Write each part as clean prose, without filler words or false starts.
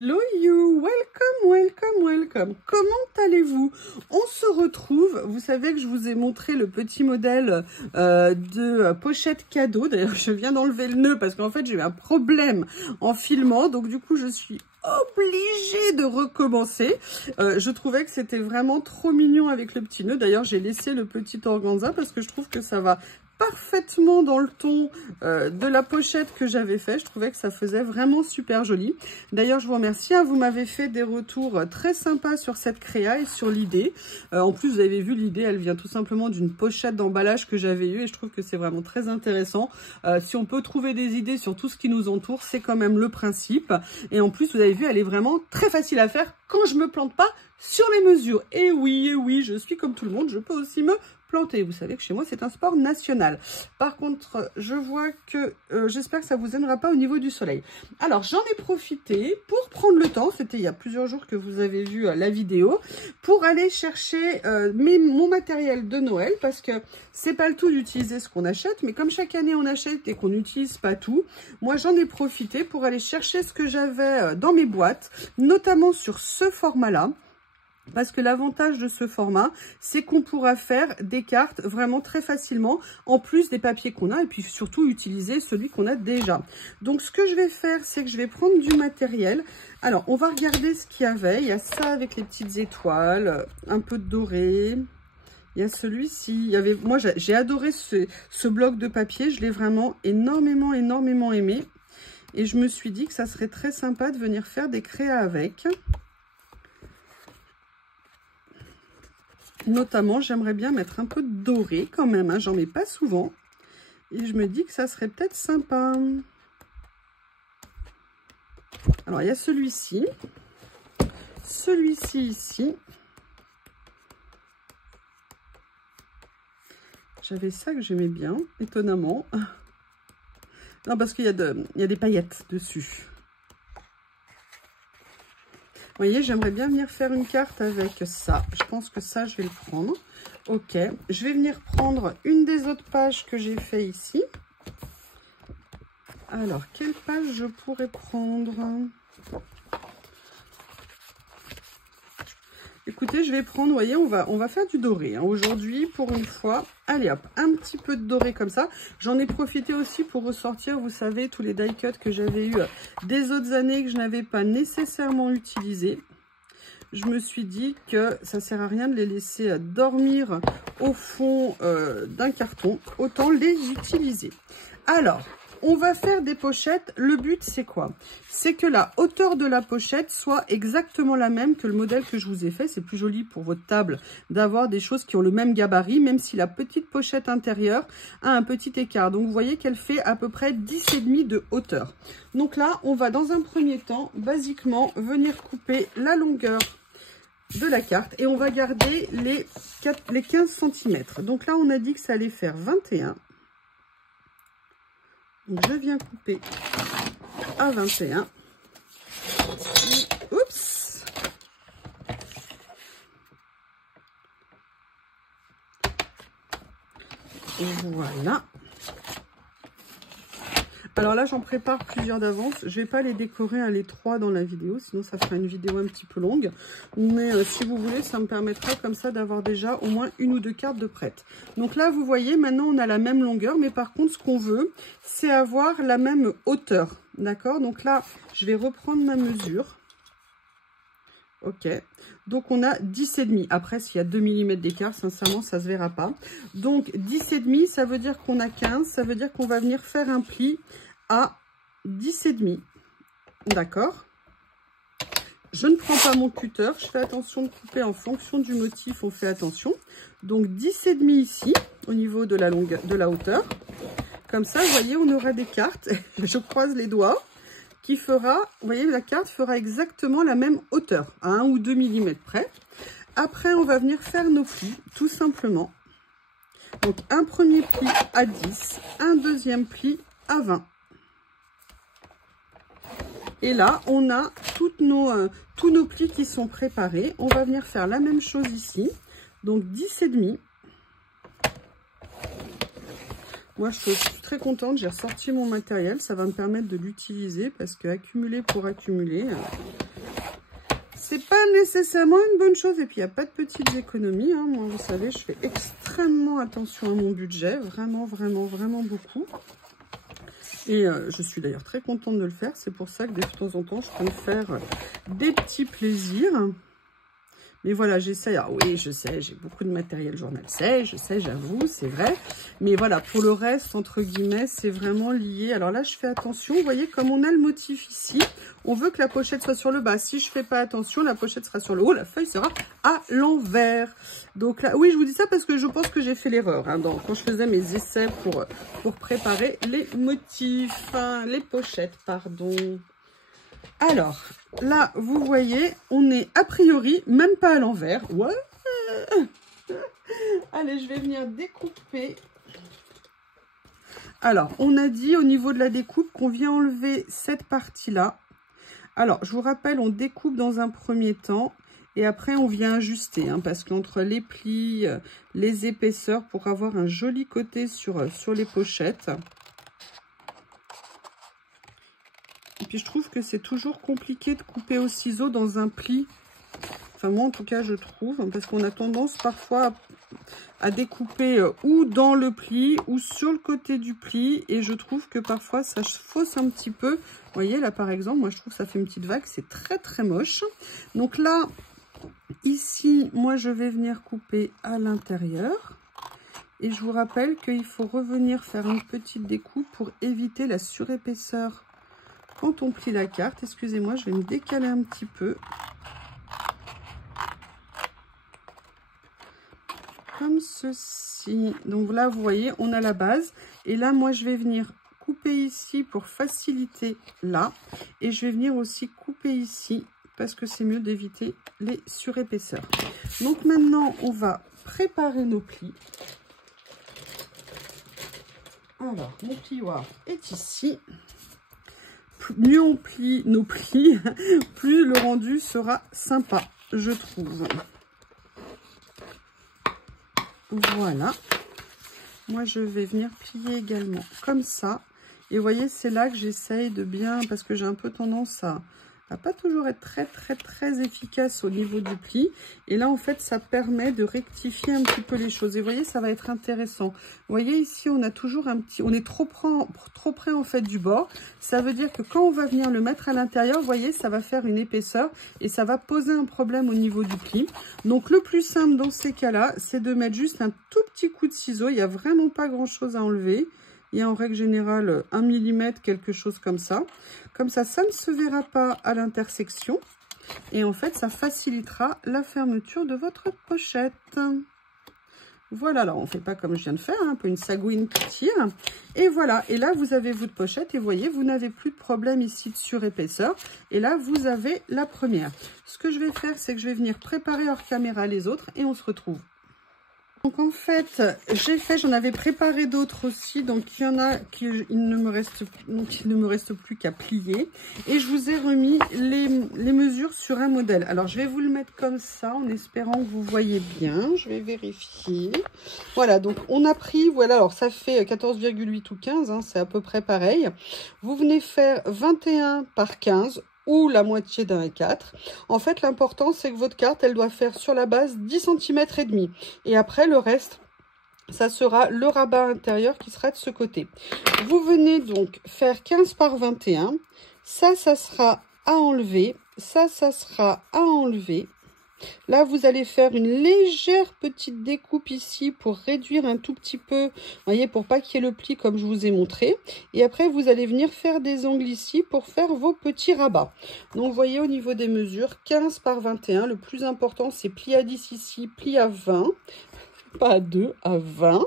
Hello you, welcome. Comment allez-vous? On se retrouve, vous savez que je vous ai montré le petit modèle de pochette cadeau. D'ailleurs, je viens d'enlever le nœud parce qu'en fait, j'ai eu un problème en filmant. Donc du coup, je suis obligée de recommencer. Je trouvais que c'était vraiment trop mignon avec le petit nœud. D'ailleurs, j'ai laissé le petit organza parce que je trouve que ça va parfaitement dans le ton de la pochette que j'avais fait. Je trouvais que ça faisait vraiment super joli. D'ailleurs, je vous remercie. Vous m'avez fait des retours très sympas sur cette créa et sur l'idée. En plus, vous avez vu, l'idée, elle vient tout simplement d'une pochette d'emballage que j'avais eue et je trouve que c'est vraiment très intéressant. Si on peut trouver des idées sur tout ce qui nous entoure, c'est quand même le principe. Et en plus, vous avez vu, elle est vraiment très facile à faire quand je me plante pas sur les mesures. Et oui, je suis comme tout le monde, je peux aussi me planter. Vous savez que chez moi, c'est un sport national. Par contre, je vois que j'espère que ça vous aidera pas au niveau du soleil. Alors, j'en ai profité pour prendre le temps, c'était il y a plusieurs jours que vous avez vu la vidéo, pour aller chercher mon matériel de Noël, parce que c'est pas le tout d'utiliser ce qu'on achète, mais comme chaque année on achète et qu'on n'utilise pas tout, moi j'en ai profité pour aller chercher ce que j'avais dans mes boîtes, notamment sur ce format-là. Parce que l'avantage de ce format, c'est qu'on pourra faire des cartes vraiment très facilement, en plus des papiers qu'on a, et puis surtout utiliser celui qu'on a déjà. Donc ce que je vais faire, c'est que je vais prendre du matériel. Alors, on va regarder ce qu'il y avait. Il y a ça avec les petites étoiles, un peu de doré. Il y a celui-ci. Moi, j'ai adoré ce bloc de papier. Je l'ai vraiment énormément aimé. Et je me suis dit que ça serait très sympa de venir faire des créas avec. Notamment, j'aimerais bien mettre un peu de doré quand même, hein. J'en mets pas souvent. Et je me dis que ça serait peut-être sympa. Alors, il y a celui-ci. Celui-ci ici. J'avais ça que j'aimais bien, étonnamment. Non, parce qu'il y a des paillettes dessus. Vous voyez, j'aimerais bien venir faire une carte avec ça. Je pense que ça, je vais le prendre. Ok. Je vais venir prendre une des autres pages que j'ai fait ici. Alors, quelle page je pourrais prendre? Écoutez, je vais prendre, vous voyez, on va faire du doré, hein, aujourd'hui, pour une fois. Allez hop, un petit peu de doré comme ça. J'en ai profité aussi pour ressortir, vous savez, tous les die cuts que j'avais eu des autres années que je n'avais pas nécessairement utilisés. Je me suis dit que ça sert à rien de les laisser dormir au fond d'un carton. Autant les utiliser. Alors, on va faire des pochettes. Le but, c'est quoi? C'est que la hauteur de la pochette soit exactement la même que le modèle que je vous ai fait. C'est plus joli pour votre table d'avoir des choses qui ont le même gabarit, même si la petite pochette intérieure a un petit écart. Donc, vous voyez qu'elle fait à peu près 10,5 de hauteur. Donc là, on va dans un premier temps, basiquement, venir couper la longueur de la carte et on va garder les 15 cm. Donc là, on a dit que ça allait faire 21. Donc, je viens couper à 21. Oups! Et voilà. Alors là, j'en prépare plusieurs d'avance. Je ne vais pas les décorer les trois dans la vidéo, sinon ça fera une vidéo un petit peu longue. Mais si vous voulez, ça me permettra comme ça d'avoir déjà au moins une ou deux cartes de prêtes. Donc là, vous voyez, maintenant on a la même longueur, mais par contre, ce qu'on veut, c'est avoir la même hauteur. D'accord? Donc là, je vais reprendre ma mesure. Ok, donc on a 10,5. Après, s'il y a 2 mm d'écart, sincèrement, ça se verra pas. Donc 10,5, ça veut dire qu'on a 15. Ça veut dire qu'on va venir faire un pli à 10,5. D'accord? Je ne prends pas mon cutter. Je fais attention de couper en fonction du motif. On fait attention. Donc 10,5 ici, au niveau de la longueur, de la hauteur. Comme ça, vous voyez, on aura des cartes. Je croise les doigts. Qui fera, vous voyez, la carte fera exactement la même hauteur, à 1 ou 2 mm près. Après, on va venir faire nos plis, tout simplement. Donc, un premier pli à 10, un deuxième pli à 20. Et là, on a tous nos plis qui sont préparés. On va venir faire la même chose ici. Donc, 10,5. Moi, je suis très contente. J'ai ressorti mon matériel. Ça va me permettre de l'utiliser parce que accumuler pour accumuler, c'est pas nécessairement une bonne chose. Et puis, il n'y a pas de petites économies. Hein. Moi, vous savez, je fais extrêmement attention à mon budget. Vraiment, vraiment, vraiment beaucoup. Et je suis d'ailleurs très contente de le faire. C'est pour ça que de temps en temps, je peux me faire des petits plaisirs. Mais voilà, j'essaie. Ah oui, je sais, j'ai beaucoup de matériel journal. Je sais, j'avoue, c'est vrai. Mais voilà, pour le reste, entre guillemets, c'est vraiment lié. Alors là, je fais attention. Vous voyez, comme on a le motif ici, on veut que la pochette soit sur le bas. Si je fais pas attention, la pochette sera sur le haut. La feuille sera à l'envers. Donc là, oui, je vous dis ça parce que je pense que j'ai fait l'erreur. Hein, quand je faisais mes essais pour préparer les motifs. Les pochettes, pardon. Alors, là, vous voyez, on est a priori même pas à l'envers. Ouais. Allez, je vais venir découper. Alors, on a dit au niveau de la découpe qu'on vient enlever cette partie-là. Alors, je vous rappelle, on découpe dans un premier temps et après, on vient ajuster. Hein, parce qu'entre les plis, les épaisseurs, pour avoir un joli côté sur les pochettes. Et puis, je trouve que c'est toujours compliqué de couper au ciseau dans un pli. Enfin, moi, en tout cas, je trouve. Parce qu'on a tendance parfois à découper ou dans le pli ou sur le côté du pli. Et je trouve que parfois, ça fausse un petit peu. Vous voyez, là, par exemple, moi, je trouve que ça fait une petite vague. C'est très, très moche. Donc là, ici, moi, je vais venir couper à l'intérieur. Et je vous rappelle qu'il faut revenir faire une petite découpe pour éviter la surépaisseur. Quand on plie la carte, excusez-moi, je vais me décaler un petit peu. Comme ceci. Donc là, vous voyez, on a la base. Et là, moi, je vais venir couper ici pour faciliter là. Et je vais venir aussi couper ici parce que c'est mieux d'éviter les surépaisseurs. Donc maintenant, on va préparer nos plis. Alors, mon plioir est ici. Mieux on plie nos plis, plus le rendu sera sympa, je trouve. Voilà. Moi, je vais venir plier également comme ça. Et vous voyez, c'est là que j'essaye de bien, parce que j'ai un peu tendance à pas toujours être très efficace au niveau du pli. Et là, en fait, ça permet de rectifier un petit peu les choses. Et vous voyez, ça va être intéressant. Vous voyez, ici, on a toujours un petit... On est trop près, en fait, du bord. Ça veut dire que quand on va venir le mettre à l'intérieur, vous voyez, ça va faire une épaisseur et ça va poser un problème au niveau du pli. Donc, le plus simple dans ces cas-là, c'est de mettre juste un tout petit coup de ciseau. Il n'y a vraiment pas grand-chose à enlever. Il y a en règle générale 1 mm, quelque chose comme ça. Comme ça, ça ne se verra pas à l'intersection. Et en fait, ça facilitera la fermeture de votre pochette. Voilà, alors on ne fait pas comme je viens de faire, hein, un peu une sagouine qui tire. Et voilà, et là, vous avez votre pochette. Et vous voyez, vous n'avez plus de problème ici de surépaisseur. Et là, vous avez la première. Ce que je vais faire, c'est que je vais venir préparer hors caméra les autres et on se retrouve. Donc en fait, j'en avais préparé d'autres aussi, donc il y en a il ne me reste plus qu'à plier. Et je vous ai remis les mesures sur un modèle. Alors je vais vous le mettre comme ça, en espérant que vous voyez bien. Je vais vérifier. Voilà, donc on a pris, voilà, alors ça fait 14,8 ou 15, hein, c'est à peu près pareil. Vous venez faire 21 par 15 ou la moitié d'un A4. En fait, l'important, c'est que votre carte, elle doit faire sur la base 10 cm et demi. Et après, le reste, ça sera le rabat intérieur qui sera de ce côté. Vous venez donc faire 15 par 21. Ça sera à enlever. Ça sera à enlever. Là, vous allez faire une légère petite découpe ici pour réduire un tout petit peu, vous voyez, pour pas qu'il y ait le pli comme je vous ai montré. Et après, vous allez venir faire des angles ici pour faire vos petits rabats. Donc, vous voyez, au niveau des mesures, 15 par 21. Le plus important, c'est pli à 10 ici, pli à 20. Pas à 2, à 20.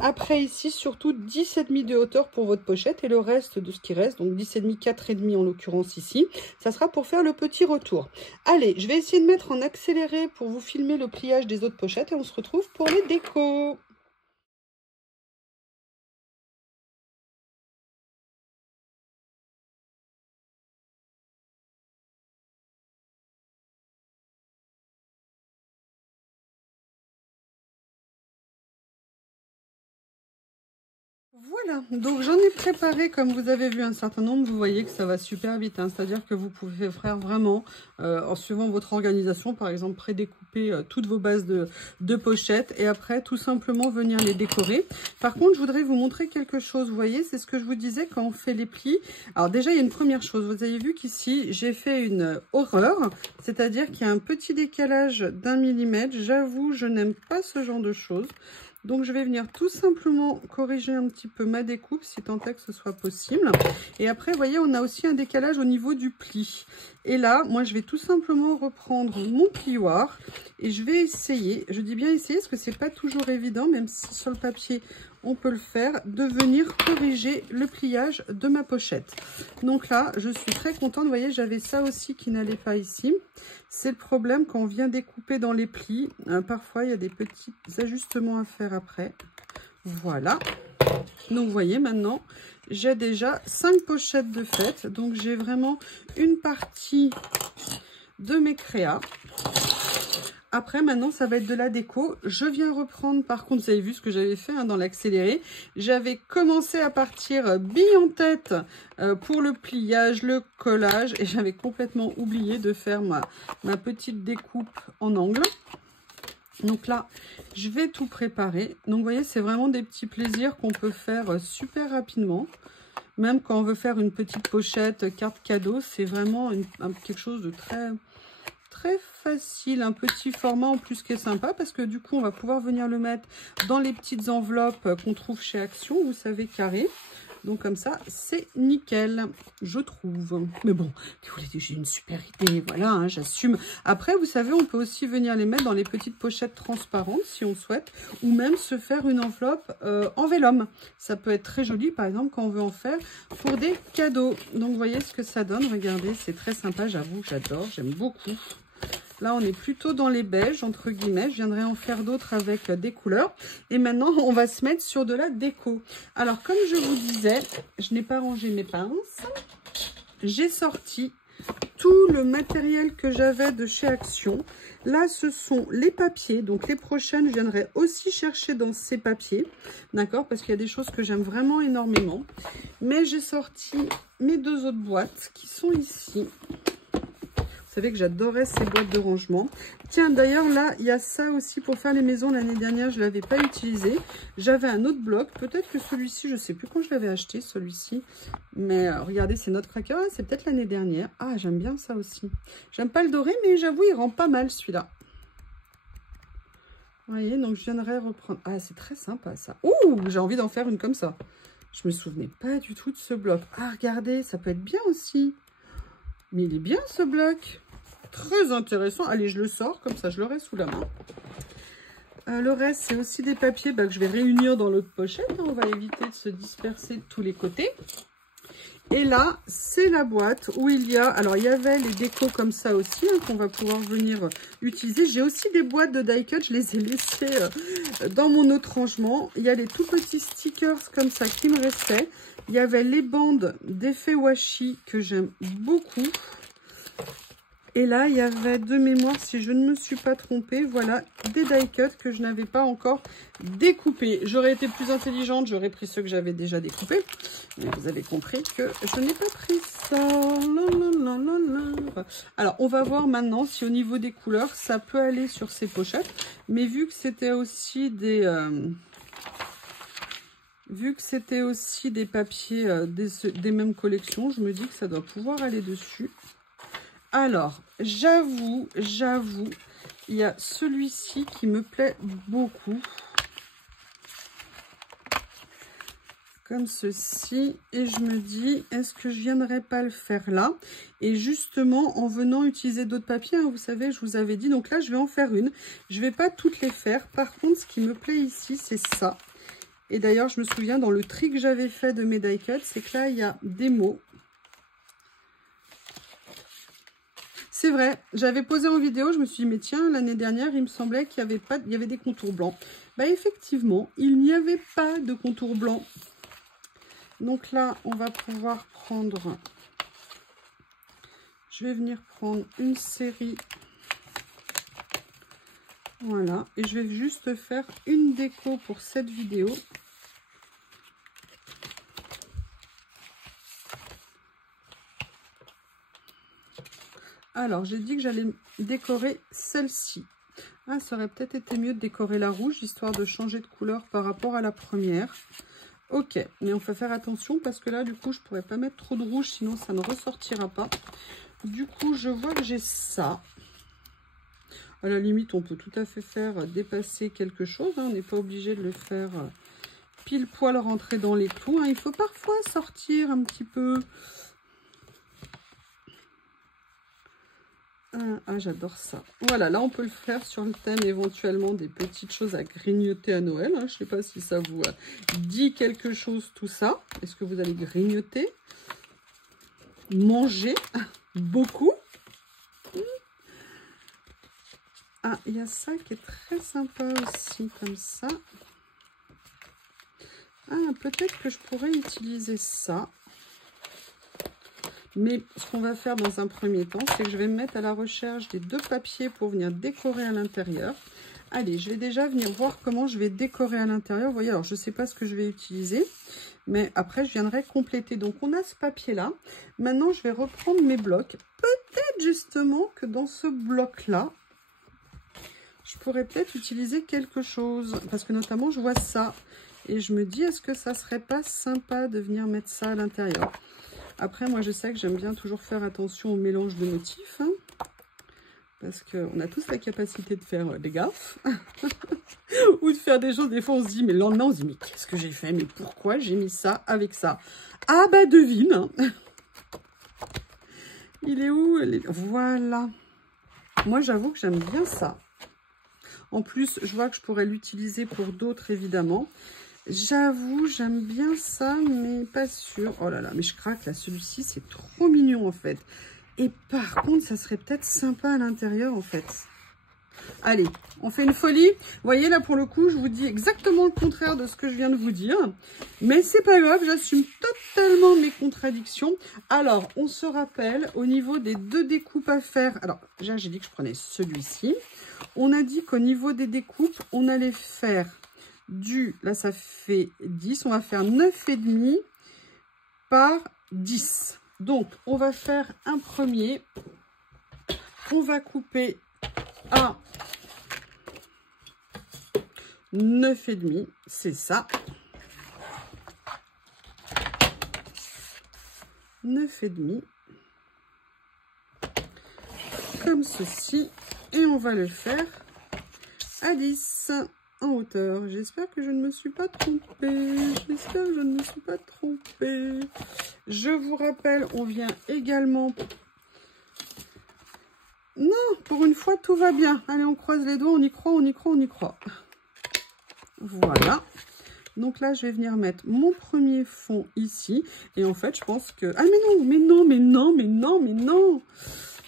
Après ici, surtout 10,5 de hauteur pour votre pochette et le reste de ce qui reste, donc 10,5, 4,5 en l'occurrence ici, ça sera pour faire le petit retour. Allez, je vais essayer de mettre en accéléré pour vous filmer le pliage des autres pochettes et on se retrouve pour les décos. Voilà, donc j'en ai préparé, comme vous avez vu, un certain nombre. Vous voyez que ça va super vite, hein. C'est-à-dire que vous pouvez faire vraiment, en suivant votre organisation, par exemple, prédécouper toutes vos bases de pochettes et après, tout simplement, venir les décorer. Par contre, je voudrais vous montrer quelque chose. Vous voyez, c'est ce que je vous disais quand on fait les plis. Alors déjà, il y a une première chose. Vous avez vu qu'ici, j'ai fait une horreur, c'est-à-dire qu'il y a un petit décalage d'1 millimètre. J'avoue, je n'aime pas ce genre de choses. Donc, je vais venir tout simplement corriger un petit peu ma découpe, si tant est que ce soit possible. Et après, vous voyez, on a aussi un décalage au niveau du pli. Et là, moi, je vais tout simplement reprendre mon plioir et je vais essayer, je dis bien essayer parce que c'est pas toujours évident, même si sur le papier, on peut le faire, de venir corriger le pliage de ma pochette. Donc là, je suis très contente. Vous voyez, j'avais ça aussi qui n'allait pas ici. C'est le problème quand on vient découper dans les plis. Parfois, il y a des petits ajustements à faire après. Voilà. Donc, vous voyez, maintenant, j'ai déjà 5 pochettes de fête. Donc, j'ai vraiment une partie de mes créas. Après, maintenant, ça va être de la déco. Je viens reprendre, par contre, vous avez vu ce que j'avais fait hein, dans l'accéléré. J'avais commencé à partir bille en tête pour le pliage, le collage. Et j'avais complètement oublié de faire ma petite découpe en angle. Donc là, je vais tout préparer. Donc, vous voyez, c'est vraiment des petits plaisirs qu'on peut faire super rapidement. Même quand on veut faire une petite pochette, carte cadeau, c'est vraiment quelque chose de très facile, un petit format en plus qui est sympa parce que du coup on va pouvoir venir le mettre dans les petites enveloppes qu'on trouve chez Action, vous savez, carré. Donc comme ça c'est nickel, je trouve. Mais bon, j'ai une super idée, voilà, hein, j'assume. Après vous savez, on peut aussi venir les mettre dans les petites pochettes transparentes si on souhaite, ou même se faire une enveloppe en vélum. Ça peut être très joli par exemple quand on veut en faire pour des cadeaux. Donc vous voyez ce que ça donne, regardez, c'est très sympa, j'avoue, j'adore, j'aime beaucoup. Là, on est plutôt dans les beiges, entre guillemets. Je viendrai en faire d'autres avec des couleurs. Et maintenant, on va se mettre sur de la déco. Alors, comme je vous disais, je n'ai pas rangé mes pinces. J'ai sorti tout le matériel que j'avais de chez Action. Là, ce sont les papiers. Donc, les prochaines, je viendrai aussi chercher dans ces papiers. D'accord? Parce qu'il y a des choses que j'aime vraiment énormément. Mais j'ai sorti mes 2 autres boîtes qui sont ici. Vous savez que j'adorais ces boîtes de rangement. Tiens, d'ailleurs, là, il y a ça aussi pour faire les maisons. L'année dernière, je ne l'avais pas utilisé. J'avais un autre bloc. Peut-être que celui-ci, je ne sais plus quand je l'avais acheté, celui-ci. Mais regardez, c'est notre cracker. C'est peut-être l'année dernière. Ah, j'aime bien ça aussi. J'aime pas le doré, mais j'avoue, il rend pas mal, celui-là. Vous voyez, donc je viendrai reprendre. Ah, c'est très sympa, ça. Ouh, j'ai envie d'en faire une comme ça. Je me souvenais pas du tout de ce bloc. Ah, regardez, ça peut être bien aussi. Mais il est bien, ce bloc. Très intéressant. Allez, je le sors, comme ça je l'aurai sous la main. Le reste, c'est aussi des papiers que je vais réunir dans l'autre pochette. On va éviter de se disperser de tous les côtés. Et là, c'est la boîte où il y a... Alors, il y avait les décos comme ça aussi, hein, qu'on va pouvoir venir utiliser. J'ai aussi des boîtes de die cut. Je les ai laissées dans mon autre rangement. Il y a les tout petits stickers comme ça qui me restaient. Il y avait les bandes d'effet washi que j'aime beaucoup. Et là, il y avait de mémoire, si je ne me suis pas trompée, voilà, des die cuts que je n'avais pas encore découpés. J'aurais été plus intelligente, j'aurais pris ceux que j'avais déjà découpés. Mais vous avez compris que je n'ai pas pris ça. Alors, on va voir maintenant si au niveau des couleurs, ça peut aller sur ces pochettes. Mais vu que c'était aussi des... papiers des mêmes collections, je me dis que ça doit pouvoir aller dessus. Alors, j'avoue, il y a celui-ci qui me plaît beaucoup. Comme ceci. Et je me dis, est-ce que je viendrai pas le faire là? Et justement, en venant utiliser d'autres papiers, hein, vous savez, je vous avais dit, donc là, je vais en faire une. Je vais pas toutes les faire. Par contre, ce qui me plaît ici, c'est ça. Et d'ailleurs, je me souviens, dans le tri que j'avais fait de mes die cuts, c'est que là, il y a des mots. C'est vrai, j'avais posé en vidéo, je me suis dit, mais tiens, l'année dernière, il me semblait qu'il y avait des contours blancs. Bah, effectivement, il n'y avait pas de contours blancs. Donc là, on va pouvoir prendre... Je vais venir prendre une série. Voilà, et je vais juste faire une déco pour cette vidéo. Alors, j'ai dit que j'allais décorer celle-ci. Ah, ça aurait peut-être été mieux de décorer la rouge, histoire de changer de couleur par rapport à la première. Ok, mais on peut faire attention parce que là, du coup, je pourrais pas mettre trop de rouge, sinon ça ne ressortira pas. Du coup, je vois que j'ai ça. À la limite, on peut tout à fait faire dépasser quelque chose. Hein. On n'est pas obligé de le faire pile poil rentrer dans les clous. Hein. Il faut parfois sortir un petit peu. Ah, j'adore ça. Voilà, là, on peut le faire sur le thème éventuellement des petites choses à grignoter à Noël. Hein. Je ne sais pas si ça vous dit quelque chose, tout ça. Est-ce que vous allez grignoter? Manger? Beaucoup? Ah, il y a ça qui est très sympa aussi, comme ça. Ah, peut-être que je pourrais utiliser ça. Mais ce qu'on va faire dans un premier temps, c'est que je vais me mettre à la recherche des 2 papiers pour venir décorer à l'intérieur. Allez, je vais déjà venir voir comment je vais décorer à l'intérieur. Vous voyez, alors je ne sais pas ce que je vais utiliser, mais après je viendrai compléter. Donc on a ce papier-là. Maintenant, je vais reprendre mes blocs. Peut-être justement que dans ce bloc-là, je pourrais peut-être utiliser quelque chose. Parce que notamment, je vois ça. Et je me dis, est-ce que ça serait pas sympa de venir mettre ça à l'intérieur? Après, moi, je sais que j'aime bien toujours faire attention au mélange de motifs. Hein, parce qu'on a tous la capacité de faire des gaffes. Ou de faire des choses. Des fois, on se dit, mais le lendemain, on se dit, mais qu'est-ce que j'ai fait? Mais pourquoi j'ai mis ça avec ça? Ah, bah, devine. Hein. Il est où? Voilà. Moi, j'avoue que j'aime bien ça. En plus, je vois que je pourrais l'utiliser pour d'autres, évidemment. J'avoue, j'aime bien ça, mais pas sûr. Oh là là, mais je craque là, celui-ci, c'est trop mignon en fait. Et par contre, ça serait peut-être sympa à l'intérieur en fait. Allez, on fait une folie. Vous voyez, là pour le coup, je vous dis exactement le contraire de ce que je viens de vous dire. Mais c'est pas grave, j'assume totalement mes contradictions. Alors, on se rappelle, au niveau des 2 découpes à faire. Alors, déjà, j'ai dit que je prenais celui-ci. On a dit qu'au niveau des découpes, on allait faire... là ça fait 10, on va faire 9,5 par 10. Donc on va faire un premier, on va couper à 9,5, c'est ça. 9,5 comme ceci, et on va le faire à 10. En hauteur. J'espère que je ne me suis pas trompée. J'espère que je ne me suis pas trompée. Je vous rappelle, on vient également... Non, pour une fois, tout va bien. Allez, on croise les doigts, on y croit, on y croit, on y croit. Voilà. Donc là, je vais venir mettre mon premier fond ici. Et en fait, je pense que... Ah, mais non, mais non, mais non, mais non, mais non.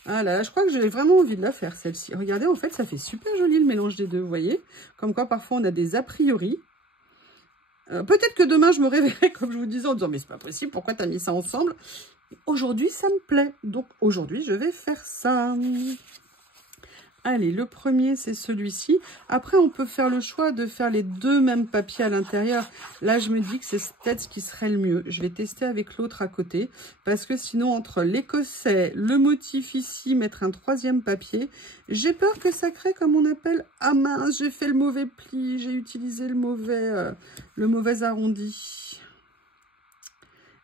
Ah là là, je crois que j'ai vraiment envie de la faire, celle-ci. Regardez, en fait, ça fait super joli le mélange des deux, vous voyez. Comme quoi, parfois, on a des a priori. Peut-être que demain, je me réveillerai, comme je vous disais, en disant, mais c'est pas possible, pourquoi tu as mis ça ensemble? Aujourd'hui, ça me plaît. Donc, aujourd'hui, je vais faire ça. Allez, le premier, c'est celui-ci. Après, on peut faire le choix de faire les 2 mêmes papiers à l'intérieur. Là, je me dis que c'est peut-être ce qui serait le mieux. Je vais tester avec l'autre à côté. Parce que sinon, entre l'écossais, le motif ici, mettre un 3e papier, j'ai peur que ça crée, comme on appelle... Ah mince, j'ai fait le mauvais pli. J'ai utilisé le mauvais arrondi.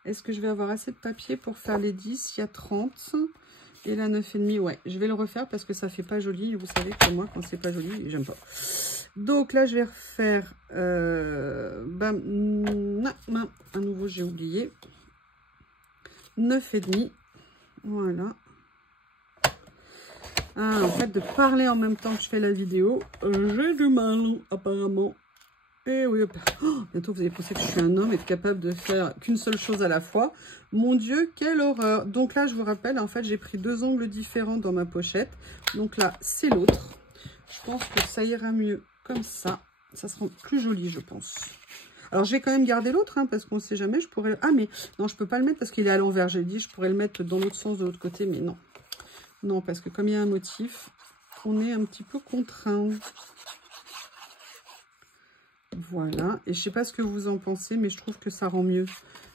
Est-ce que je vais avoir assez de papier pour faire les 10? Il y a 30... Et la 9,5, ouais, je vais le refaire parce que ça fait pas joli. Vous savez que moi, quand c'est pas joli, j'aime pas. Donc là, je vais refaire... à nouveau, j'ai oublié. 9,5. Voilà. Ah, en fait, de parler en même temps que je fais la vidéo, j'ai du mal, apparemment. Et oui, bientôt vous allez penser que je suis un homme et capable de faire qu'une seule chose à la fois. Mon Dieu, quelle horreur! Donc là, je vous rappelle, en fait, j'ai pris 2 angles différents dans ma pochette. Donc là, c'est l'autre. Je pense que ça ira mieux comme ça. Ça sera plus joli, je pense. Alors, je vais quand même garder l'autre, hein, parce qu'on ne sait jamais. Je pourrais... Ah, mais non, je ne peux pas le mettre parce qu'il est à l'envers. J'ai dit, je pourrais le mettre dans l'autre sens, de l'autre côté, mais non. Non, parce que comme il y a un motif, on est un petit peu contraint. Voilà, et je sais pas ce que vous en pensez, mais je trouve que ça rend mieux.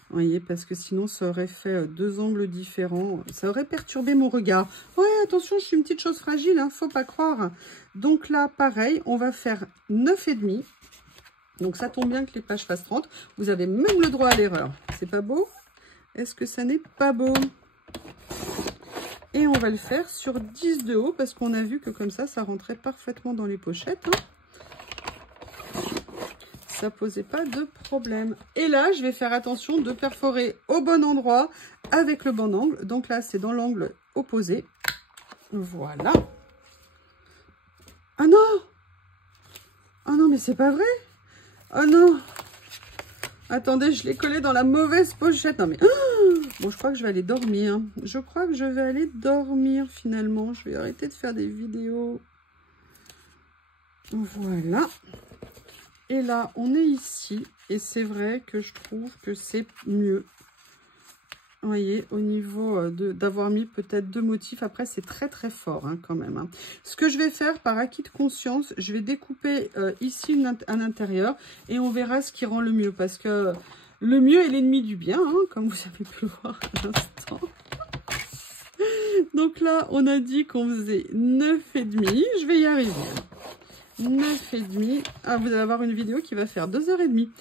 Vous voyez, parce que sinon, ça aurait fait deux angles différents. Ça aurait perturbé mon regard. Ouais, attention, je suis une petite chose fragile, hein, faut pas croire. Donc là, pareil, on va faire 9,5. Donc ça tombe bien que les pages fassent 30. Vous avez même le droit à l'erreur. C'est pas beau? Est-ce que ça n'est pas beau? Et on va le faire sur 10 de haut, parce qu'on a vu que comme ça rentrait parfaitement dans les pochettes. Hein. Ça posait pas de problème. Et là, je vais faire attention de perforer au bon endroit avec le bon angle. Donc là, c'est dans l'angle opposé. Voilà. Ah non! Ah non, mais c'est pas vrai! Oh non! Attendez, je l'ai collé dans la mauvaise pochette. Non mais... Bon, je crois que je vais aller dormir. Je crois que je vais aller dormir finalement. Je vais arrêter de faire des vidéos. Voilà. Et là, on est ici. Et c'est vrai que je trouve que c'est mieux. Vous voyez, au niveau d'avoir mis peut-être deux motifs. Après, c'est très très fort hein, quand même. Hein. Ce que je vais faire par acquis de conscience, je vais découper ici un intérieur. Et on verra ce qui rend le mieux. Parce que le mieux est l'ennemi du bien, hein, comme vous avez pu le voir à l'instant. Donc là, on a dit qu'on faisait 9,5. Je vais y arriver. 9,5. Ah, vous allez avoir une vidéo qui va faire 2h30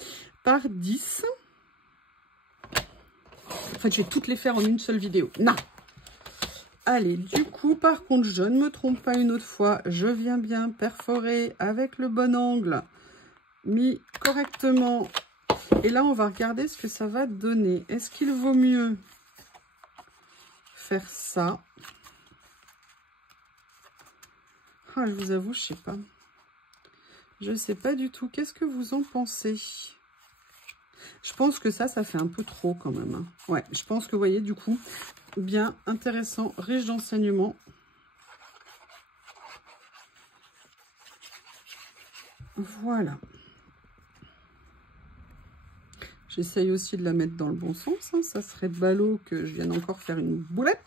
par 10. En fait, je vais toutes les faire en une seule vidéo. Non. Allez, du coup, par contre, je ne me trompe pas une autre fois. Je viens bien perforer avec le bon angle, mis correctement. Et là, on va regarder ce que ça va donner. Est-ce qu'il vaut mieux faire ça? Ah, je vous avoue, je sais pas. Je sais pas du tout. Qu'est-ce que vous en pensez? Je pense que ça fait un peu trop quand même. Hein. Ouais, je pense que vous voyez, du coup, bien intéressant, riche d'enseignements. Voilà. J'essaye aussi de la mettre dans le bon sens. Hein. Ça serait ballot que je vienne encore faire une boulette.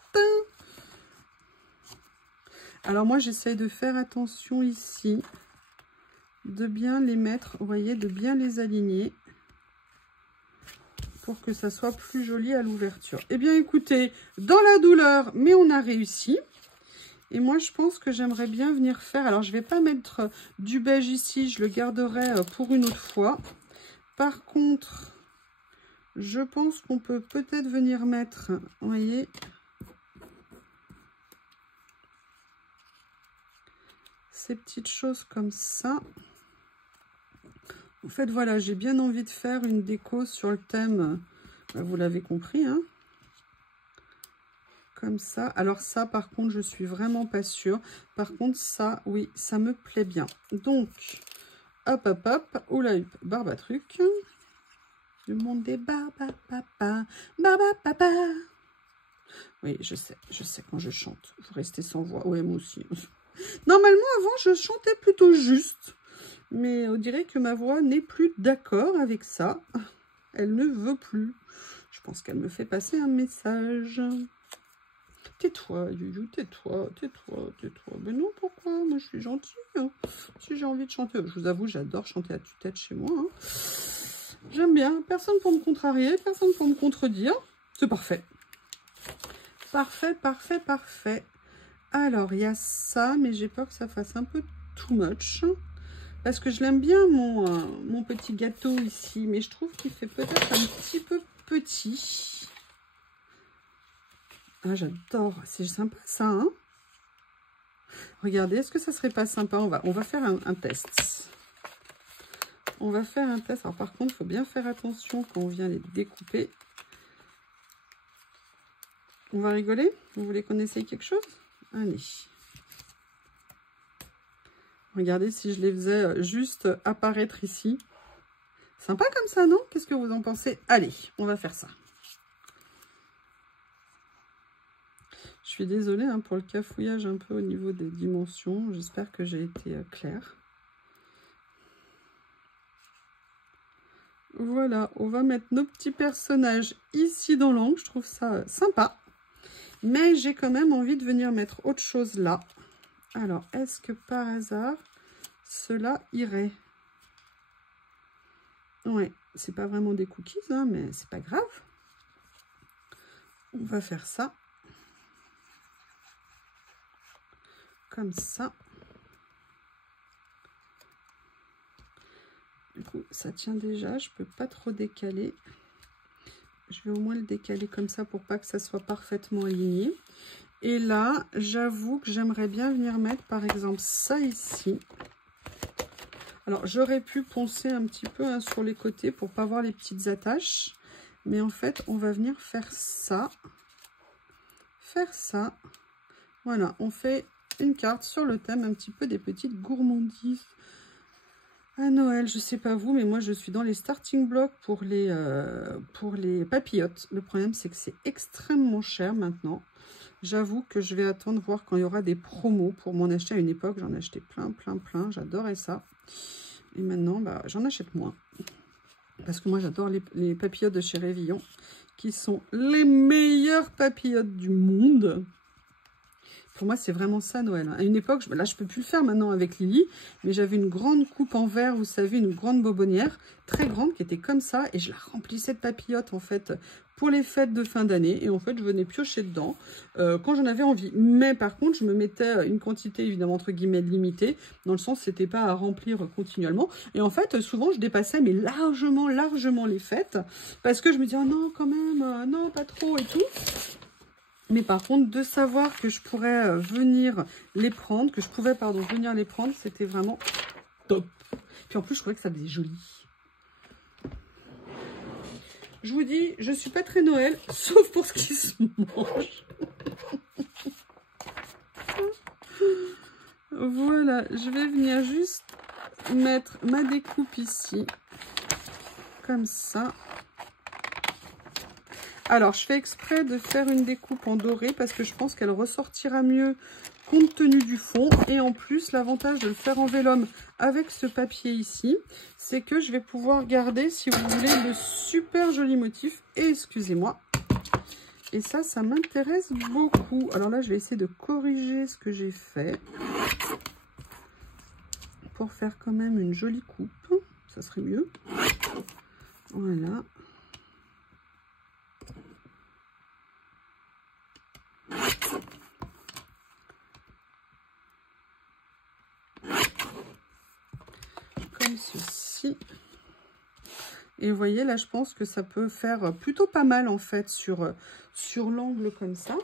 Alors moi, j'essaye de faire attention ici. De bien les mettre, vous voyez, de bien les aligner. Pour que ça soit plus joli à l'ouverture. Eh bien, écoutez, dans la douleur, mais on a réussi. Et moi, je pense que j'aimerais bien venir faire... Alors, je ne vais pas mettre du beige ici. Je le garderai pour une autre fois. Par contre, je pense qu'on peut peut-être venir mettre... Vous voyez, ces petites choses comme ça. En fait, voilà, j'ai bien envie de faire une déco sur le thème, vous l'avez compris, hein, comme ça. Alors ça, par contre, je suis vraiment pas sûre. Par contre, ça, oui, ça me plaît bien. Donc, hop, hop, hop, oula, barbatruc. Le monde des barbapapa, barbapapa. Oui, je sais quand je chante. Vous restez sans voix. Ouais, moi aussi. Normalement, avant, je chantais plutôt juste. Mais on dirait que ma voix n'est plus d'accord avec ça. Elle ne veut plus. Je pense qu'elle me fait passer un message. Tais-toi, Youyou, tais-toi, tais-toi, tais-toi. Mais non, pourquoi? Moi, je suis gentille. Hein. Si j'ai envie de chanter, je vous avoue, j'adore chanter à tue-tête chez moi. Hein. J'aime bien. Personne pour me contrarier, personne pour me contredire. C'est parfait. Parfait, parfait, parfait. Alors, il y a ça, mais j'ai peur que ça fasse un peu too much. Parce que je l'aime bien, mon petit gâteau ici. Mais je trouve qu'il fait peut-être un petit peu petit. Ah, j'adore. C'est sympa, ça, hein? Regardez, est-ce que ça serait pas sympa? On va faire un test. On va faire un test. Alors, par contre, il faut bien faire attention quand on vient les découper. On va rigoler? Vous voulez qu'on essaye quelque chose? Allez. Regardez si je les faisais juste apparaître ici. Sympa comme ça, non? Qu'est-ce que vous en pensez? Allez, on va faire ça. Je suis désolée hein, pour le cafouillage un peu au niveau des dimensions. J'espère que j'ai été claire. Voilà, on va mettre nos petits personnages ici dans l'angle. Je trouve ça sympa. Mais j'ai quand même envie de venir mettre autre chose là. Alors, est-ce que par hasard, cela irait? Ouais, c'est pas vraiment des cookies, hein, mais c'est pas grave. On va faire ça. Comme ça. Du coup, ça tient déjà. Je peux pas trop décaler. Je vais au moins le décaler comme ça pour pas que ça soit parfaitement aligné. Et là, j'avoue que j'aimerais bien venir mettre par exemple ça ici. Alors, j'aurais pu poncer un petit peu hein, sur les côtés pour pas voir les petites attaches. Mais en fait, on va venir faire ça. Faire ça. Voilà, on fait une carte sur le thème un petit peu des petites gourmandises à Noël. Je sais pas vous, mais moi je suis dans les starting blocks pour les papillotes. Le problème c'est que c'est extrêmement cher maintenant. J'avoue que je vais attendre voir quand il y aura des promos pour m'en acheter. À une époque j'en achetais plein. J'adorais ça. Et maintenant bah, j'en achète moins. Parce que moi j'adore les papillotes de chez Révillon, qui sont les meilleurs papillotes du monde. Pour moi, c'est vraiment ça, Noël. À une époque, là, je peux plus le faire maintenant avec Lily, mais j'avais une grande coupe en verre, vous savez, une grande bonbonnière, très grande, qui était comme ça, et je la remplissais de papillotes, en fait, pour les fêtes de fin d'année, et en fait, je venais piocher dedans quand j'en avais envie. Mais par contre, je me mettais une quantité, évidemment, entre guillemets, limitée, dans le sens, c'était pas à remplir continuellement, et en fait, souvent, je dépassais, mais largement les fêtes, parce que je me disais, oh non, quand même, non, pas trop, et tout. Mais par contre, de savoir que je pourrais venir les prendre, venir les prendre, c'était vraiment top. Puis en plus, je trouvais que ça faisait joli. Je vous dis, je suis pas très Noël, sauf pour ce qui se mange. Voilà, je vais venir juste mettre ma découpe ici, comme ça. Alors, je fais exprès de faire une découpe en doré parce que je pense qu'elle ressortira mieux compte tenu du fond. Et en plus, l'avantage de le faire en vélum avec ce papier ici, c'est que je vais pouvoir garder, si vous voulez, le super joli motif. Et excusez-moi. Et ça, ça m'intéresse beaucoup. Alors là, je vais essayer de corriger ce que j'ai fait pour faire quand même une jolie coupe. Ça serait mieux. Voilà. Comme ceci. Et vous voyez, là, je pense que ça peut faire plutôt pas mal, en fait, sur l'angle comme ça.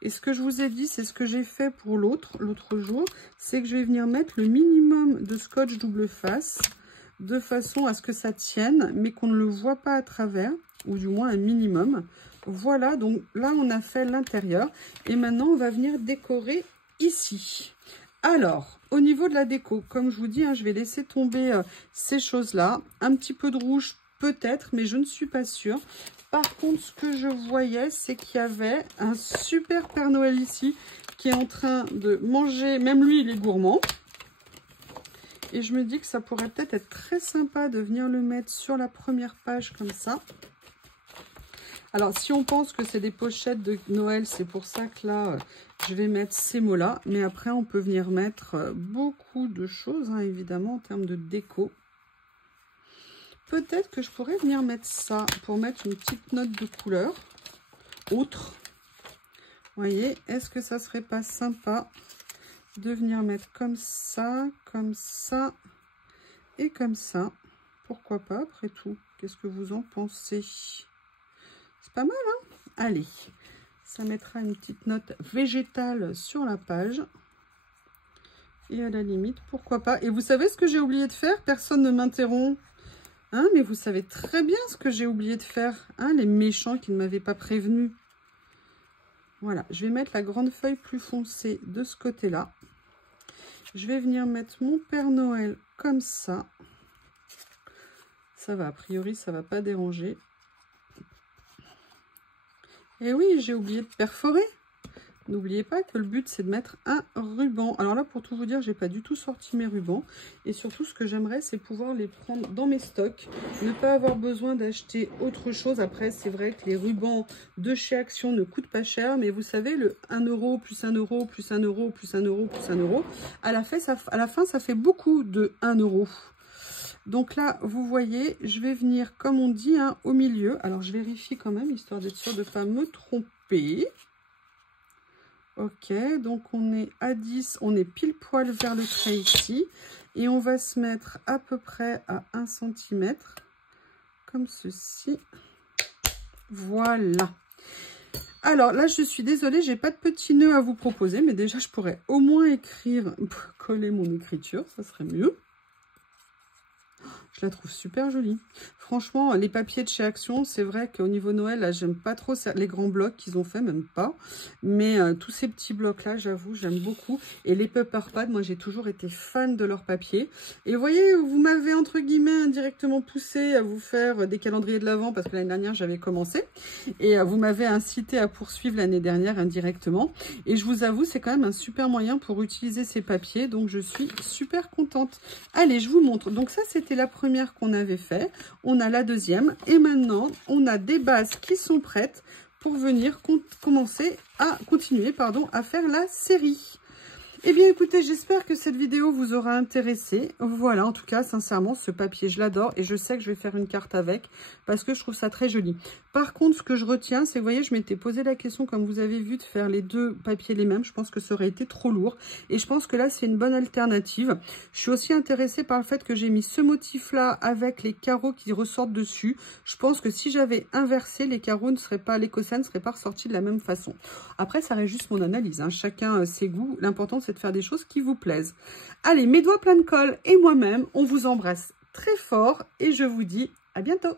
Et ce que je vous ai dit, c'est ce que j'ai fait pour l'autre jour, c'est que je vais venir mettre le minimum de scotch double face, de façon à ce que ça tienne, mais qu'on ne le voit pas à travers, ou du moins un minimum. Voilà, donc là, on a fait l'intérieur. Et maintenant, on va venir décorer ici. Alors, au niveau de la déco, comme je vous dis, hein, je vais laisser tomber ces choses-là. Un petit peu de rouge peut-être, mais je ne suis pas sûre. Par contre, ce que je voyais, c'est qu'il y avait un super Père Noël ici qui est en train de manger. Même lui, il est gourmand. Et je me dis que ça pourrait peut-être être très sympa de venir le mettre sur la première page comme ça. Alors, si on pense que c'est des pochettes de Noël, c'est pour ça que là, je vais mettre ces mots-là. Mais après, on peut venir mettre beaucoup de choses, hein, évidemment, en termes de déco. Peut-être que je pourrais venir mettre ça pour mettre une petite note de couleur autre. Vous voyez, est-ce que ça serait pas sympa de venir mettre comme ça et comme ça? Pourquoi pas, après tout? Qu'est-ce que vous en pensez? C'est pas mal, hein? Allez, ça mettra une petite note végétale sur la page. Et à la limite, pourquoi pas? Et vous savez ce que j'ai oublié de faire? Personne ne m'interrompt. Hein, mais vous savez très bien ce que j'ai oublié de faire. Hein, les méchants qui ne m'avaient pas prévenu. Voilà, je vais mettre la grande feuille plus foncée de ce côté-là. Je vais venir mettre mon Père Noël comme ça. Ça va, a priori, ça ne va pas déranger. Et oui, j'ai oublié de perforer. N'oubliez pas que le but, c'est de mettre un ruban. Alors là, pour tout vous dire, j'ai pas du tout sorti mes rubans. Et surtout, ce que j'aimerais, c'est pouvoir les prendre dans mes stocks. Ne pas avoir besoin d'acheter autre chose. Après, c'est vrai que les rubans de chez Action ne coûtent pas cher. Mais vous savez, le 1 € plus 1 € plus 1 € plus 1 € plus 1 €, à la fin, ça fait beaucoup de 1 €. Donc là, vous voyez, je vais venir, comme on dit, hein, au milieu. Alors, je vérifie quand même, histoire d'être sûre de ne pas me tromper. Ok, donc on est à 10, on est pile poil vers le trait ici. Et on va se mettre à peu près à 1 cm, comme ceci. Voilà. Alors là, je suis désolée, j'ai pas de petit nœud à vous proposer, mais déjà, je pourrais au moins écrire, coller mon écriture, ça serait mieux. Je la trouve super jolie. Franchement, les papiers de chez Action, c'est vrai qu'au niveau Noël, là, j'aime pas trop les grands blocs qu'ils ont fait, même pas. Mais tous ces petits blocs-là, j'avoue, j'aime beaucoup. Et les Paper Pad, moi, j'ai toujours été fan de leur papier. Et vous voyez, vous m'avez, entre guillemets, indirectement poussé à vous faire des calendriers de l'Avent, parce que l'année dernière, j'avais commencé. Et vous m'avez incité à poursuivre l'année dernière indirectement. Et je vous avoue, c'est quand même un super moyen pour utiliser ces papiers. Donc, je suis super contente. Allez, je vous montre. Donc, ça, c'était la première qu'on avait fait. On a la deuxième et maintenant on a des bases qui sont prêtes pour venir commencer à continuer à faire la série. Eh bien écoutez, j'espère que cette vidéo vous aura intéressé. Voilà, en tout cas, sincèrement, ce papier, je l'adore et je sais que je vais faire une carte avec parce que je trouve ça très joli. Par contre, ce que je retiens, c'est, vous voyez, je m'étais posé la question, comme vous avez vu, de faire les deux papiers les mêmes. Je pense que ça aurait été trop lourd et je pense que là, c'est une bonne alternative. Je suis aussi intéressée par le fait que j'ai mis ce motif-là avec les carreaux qui ressortent dessus. Je pense que si j'avais inversé, les carreaux ne seraient pas, l'écossais ne serait pas ressorti de la même façon. Après, ça reste juste mon analyse, hein. Chacun ses goûts. L'important, c'est de faire des choses qui vous plaisent. Allez, mes doigts pleins de colle et moi-même, on vous embrasse très fort et je vous dis à bientôt.